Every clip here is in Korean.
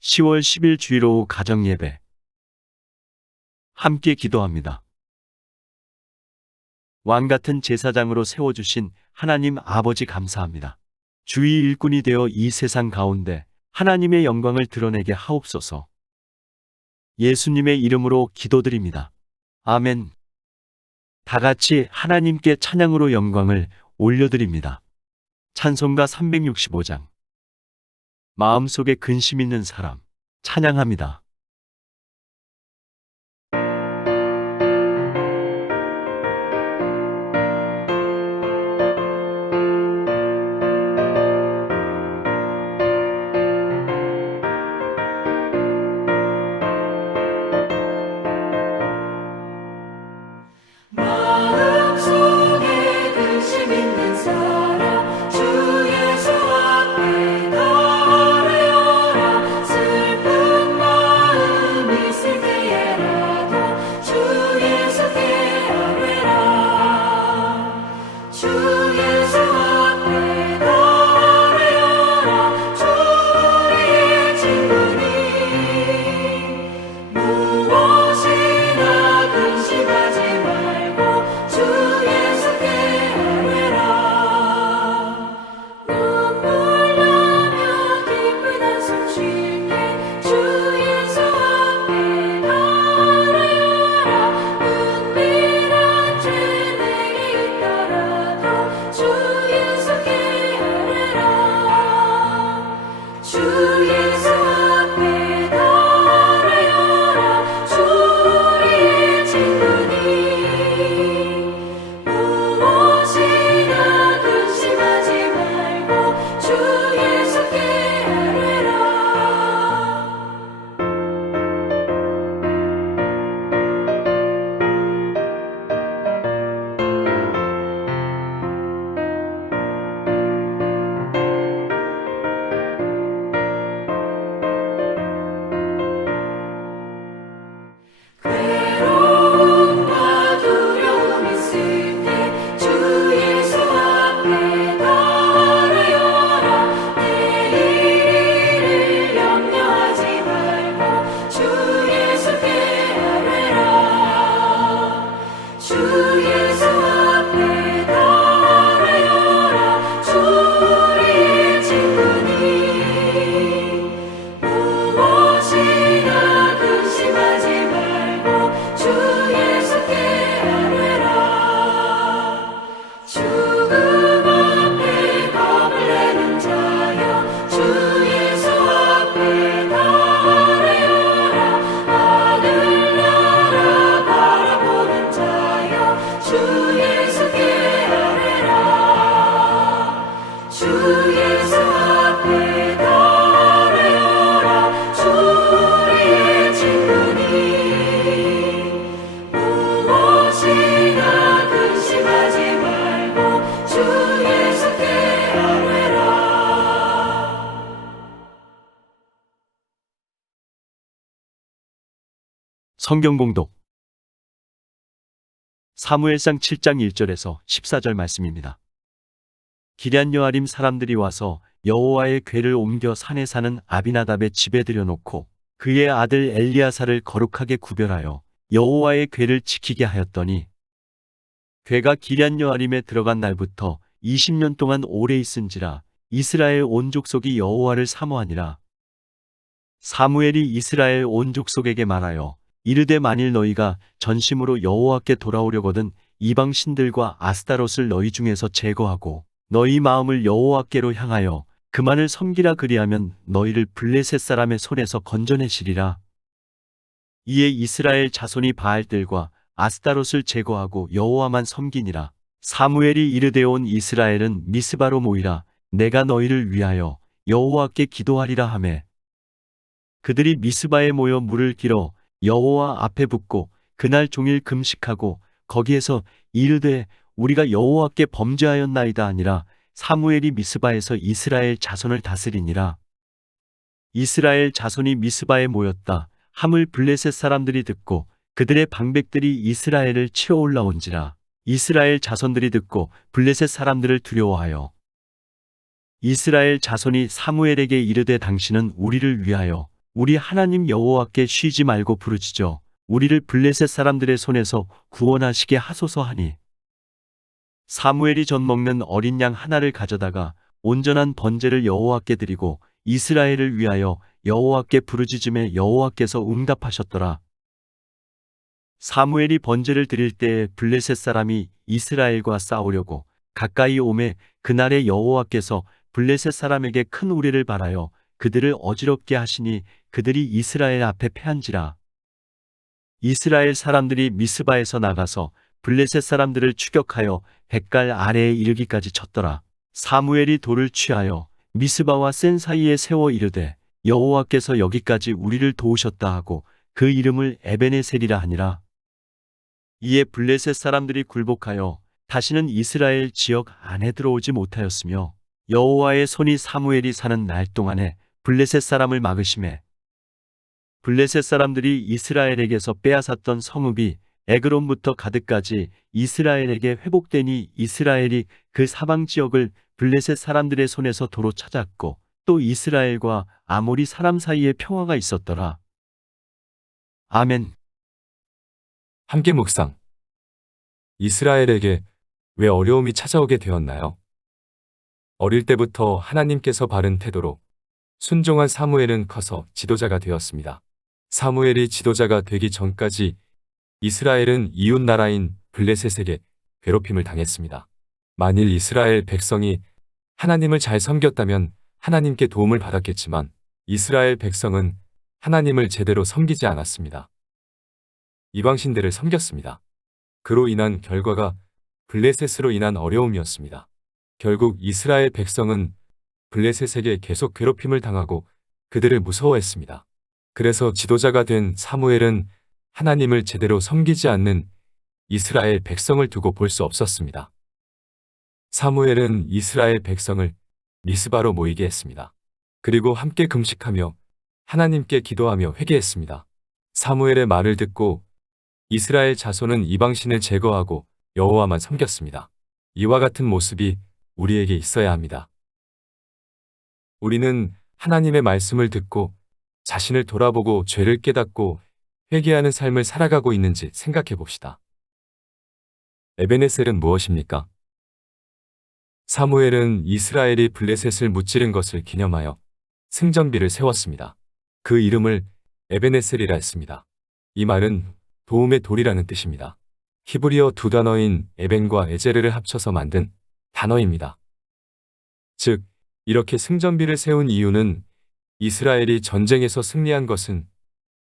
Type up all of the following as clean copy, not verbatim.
10월 10일 주일 오후 가정예배. 함께 기도합니다. 왕같은 제사장으로 세워주신 하나님 아버지 감사합니다. 주의 일꾼이 되어 이 세상 가운데 하나님의 영광을 드러내게 하옵소서. 예수님의 이름으로 기도드립니다. 아멘. 다 같이 하나님께 찬양으로 영광을 올려드립니다. 찬송가 365장. 마음속에 근심 있는 사람 찬양합니다. 마음속에 근심 있는 사람 주 예수 앞에 나아가라. 슬픈 마음 있을 때에라도 주 예수께 아뢰라. 주 예수 앞에 나아가라. 주 우리의 친구니 무엇이나 근심하지 말고 주 예수께 아뢰라. 눈물 나며 기쁜 한숨 쉴 때 주 예수 앞에 나아가라. 은밀한 죄 내게 있더라도 주 예수께 아뢰라. 주 예수 앞에 나아가라. 주 우리의 친구니 무엇이나 근심하지 말고 주 예수께 아뢰라. 괴로움과 두려움 있을 때 주 예수 앞에 나아가라. 내일을 염려하지 말고 주 예수께 아뢰라. 주 예수 앞에 나아가라. 주 우리의 친구니 무엇이나 근심하지 말고 주 예수께 아뢰라. 죽음 앞에 겁을 내는 자여 주 예수 앞에 나아가라. 하늘나라 바라보는 자여 주 예수께 아뢰라. 주 예수 앞에 나아가라. 주 우리의 친구니 무엇이나 근심하지 말고 주 예수께 아뢰라. 성경 봉독. 사무엘상 7장 1절에서 14절 말씀입니다. 기럇 여아림 사람들이 와서 여호와의 궤를 옮겨 산에 사는 아비나답의 집에 들여놓고 그의 아들 엘리야사를 거룩하게 구별하여 여호와의 궤를 지키게 하였더니 궤가 기럇 여아림에 들어간 날부터 20년 동안 오래 있은지라 이스라엘 온 족속이 여호와를 사모하니라. 사무엘이 이스라엘 온 족속에게 말하여 이르되 만일 너희가 전심으로 여호와께 돌아오려거든 이방 신들과 아스타롯을 너희 중에서 제거하고 너희 마음을 여호와께로 향하여 그만을 섬기라 그리하면 너희를 블레셋 사람의 손에서 건져내시리라. 이에 이스라엘 자손이 바알들과 아스타롯을 제거하고 여호와만 섬기니라. 사무엘이 이르되 온 이스라엘은 미스바로 모이라. 내가 너희를 위하여 여호와께 기도하리라 하매 그들이 미스바에 모여 물을 길어 여호와 앞에 붓고 그날 종일 금식하고 거기에서 이르되 우리가 여호와께 범죄하였나이다 하니라. 사무엘이 미스바에서 이스라엘 자손을 다스리니라. 이스라엘 자손이 미스바에 모였다 함을 블레셋 사람들이 듣고 그들의 방백들이 이스라엘을 치어 올라온지라. 이스라엘 자손들이 듣고 블레셋 사람들을 두려워하여 이스라엘 자손이 사무엘에게 이르되 당신은 우리를 위하여 우리 하나님 여호와께 쉬지 말고 부르짖어 우리를 블레셋 사람들의 손에서 구원하시게 하소서 하니 사무엘이 젖 먹는 어린 양 하나를 가져다가 온전한 번제를 여호와께 드리고 이스라엘을 위하여 여호와께 부르짖음에 여호와께서 응답하셨더라. 사무엘이 번제를 드릴 때에 블레셋 사람이 이스라엘과 싸우려고 가까이 오매 그날에 여호와께서 블레셋 사람에게 큰 우레를 발하여 그들을 어지럽게 하시니 그들이 이스라엘 앞에 패한지라. 이스라엘 사람들이 미스바에서 나가서 블레셋 사람들을 추격하여 백갈 아래에 이르기까지 쳤더라. 사무엘이 돌을 취하여 미스바와 센 사이에 세워 이르되 여호와께서 여기까지 우리를 도우셨다 하고 그 이름을 에베네셀이라 하니라. 이에 블레셋 사람들이 굴복하여 다시는 이스라엘 지역 안에 들어오지 못하였으며 여호와의 손이 사무엘이 사는 날 동안에 블레셋 사람을 막으심에 블레셋 사람들이 이스라엘에게서 빼앗았던 성읍이 에그론부터 가드까지 이스라엘에게 회복되니 이스라엘이 그 사방 지역을 블레셋 사람들의 손에서 도로 찾았고 또 이스라엘과 아모리 사람 사이에 평화가 있었더라. 아멘. 함께 묵상. 이스라엘에게 왜 어려움이 찾아오게 되었나요? 어릴 때부터 하나님께서 바른 태도로 순종한 사무엘은 커서 지도자가 되었습니다. 사무엘이 지도자가 되기 전까지 이스라엘은 이웃 나라인 블레셋에게 괴롭힘을 당했습니다. 만일 이스라엘 백성이 하나님을 잘 섬겼다면 하나님께 도움을 받았겠지만 이스라엘 백성은 하나님을 제대로 섬기지 않았습니다. 이방신들을 섬겼습니다. 그로 인한 결과가 블레셋으로 인한 어려움이었습니다. 결국 이스라엘 백성은 블레셋에게 계속 괴롭힘을 당하고 그들을 무서워했습니다. 그래서 지도자가 된 사무엘은 하나님을 제대로 섬기지 않는 이스라엘 백성을 두고 볼 수 없었습니다. 사무엘은 이스라엘 백성을 미스바로 모이게 했습니다. 그리고 함께 금식하며 하나님께 기도하며 회개했습니다. 사무엘의 말을 듣고 이스라엘 자손은 이방신을 제거하고 여호와만 섬겼습니다. 이와 같은 모습이 우리에게 있어야 합니다. 우리는 하나님의 말씀을 듣고 자신을 돌아보고 죄를 깨닫고 회개하는 삶을 살아가고 있는지 생각해 봅시다. 에베네셀은 무엇입니까? 사무엘은 이스라엘이 블레셋을 무찌른 것을 기념하여 승전비를 세웠습니다. 그 이름을 에베네셀이라 했습니다. 이 말은 도움의 돌이라는 뜻입니다. 히브리어 두 단어인 에벤과 에제르를 합쳐서 만든 단어입니다. 즉, 이렇게 승전비를 세운 이유는 이스라엘이 전쟁에서 승리한 것은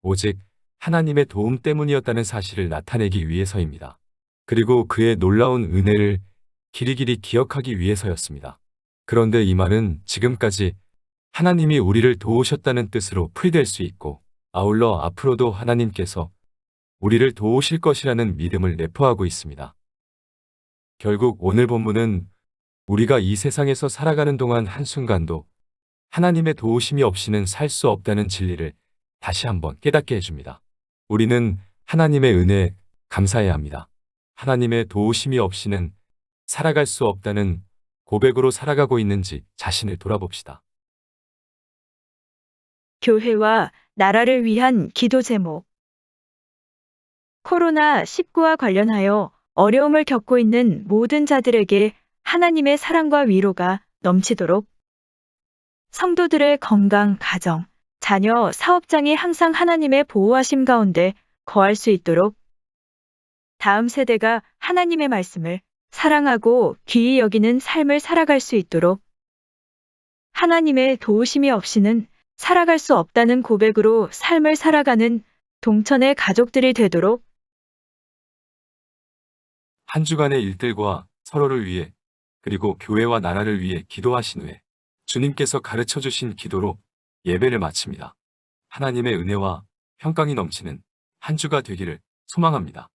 오직 하나님의 도움 때문이었다는 사실을 나타내기 위해서입니다. 그리고 그의 놀라운 은혜를 길이길이 기억하기 위해서였습니다. 그런데 이 말은 지금까지 하나님이 우리를 도우셨다는 뜻으로 풀이될 수 있고 아울러 앞으로도 하나님께서 우리를 도우실 것이라는 믿음을 내포하고 있습니다. 결국 오늘 본문은 우리가 이 세상에서 살아가는 동안 한순간도 하나님의 도우심이 없이는 살 수 없다는 진리를 다시 한번 깨닫게 해줍니다. 우리는 하나님의 은혜에 감사해야 합니다. 하나님의 도우심이 없이는 살아갈 수 없다는 고백으로 살아가고 있는지 자신을 돌아봅시다. 교회와 나라를 위한 기도 제목. 코로나19와 관련하여 어려움을 겪고 있는 모든 자들에게 하나님의 사랑과 위로가 넘치도록 성도들의 건강, 가정, 자녀, 사업장이 항상 하나님의 보호하심 가운데 거할 수 있도록 다음 세대가 하나님의 말씀을 사랑하고 귀히 여기는 삶을 살아갈 수 있도록 하나님의 도우심이 없이는 살아갈 수 없다는 고백으로 삶을 살아가는 동천의 가족들이 되도록 한 주간의 일들과 서로를 위해 그리고 교회와 나라를 위해 기도하신 후에 주님께서 가르쳐 주신 기도로 예배를 마칩니다. 하나님의 은혜와 평강이 넘치는 한 주가 되기를 소망합니다.